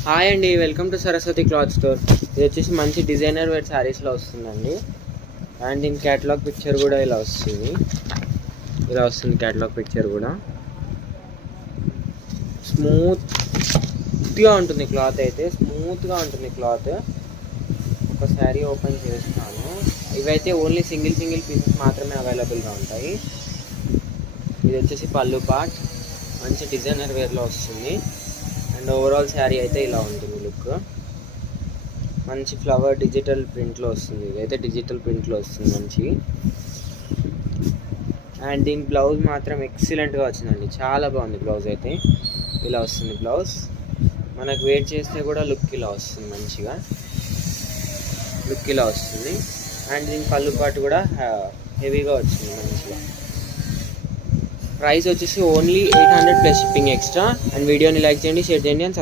Hi అండి, welcome to Saraswati cloth store. ఇది వచ్చేసి మంచి డిజైనర్ వేర్ శారీస్లో వస్తుందండి. అండ్ దీని క్యాటలాగ్ పిక్చర్ కూడా ఇలా వస్తుంది. క్యాటలాగ్ పిక్చర్ కూడా స్మూత్గా ఉంటుంది. క్లాత్ అయితే స్మూత్గా ఉంటుంది క్లాత్. ఒక శారీ ఓపెన్ చేస్తాను. ఇవైతే ఓన్లీ సింగిల్ పీసెస్ మాత్రమే అవైలబుల్గా ఉంటాయి. ఇది వచ్చేసి పళ్ళు పార్ట్, మంచి డిజైనర్ వేర్లో వస్తుంది. అండ్ ఓవరాల్ శారీ అయితే ఇలా ఉంటుంది. లుక్ మంచి ఫ్లవర్ డిజిటల్ ప్రింట్లో వస్తుంది. ఇదైతే డిజిటల్ ప్రింట్లో వస్తుంది మంచి. అండ్ దీని బ్లౌజ్ మాత్రం ఎక్సలెంట్గా వచ్చిందండి, చాలా బాగుంది. బ్లౌజ్ అయితే ఇలా వస్తుంది. బ్లౌజ్ మనకు వెయిట్ చేస్తే కూడా లుక్ ఇలా వస్తుంది, మంచిగా లుక్ ఇలా వస్తుంది. అండ్ దీని పళ్ళు పాటు కూడా హెవీగా వచ్చింది మంచిగా. ప్రైస్ వచ్చేసి only 800 plus shipping extra. And వీడియోని లైక్ చేయండి, షేర్ చేయండి అండ్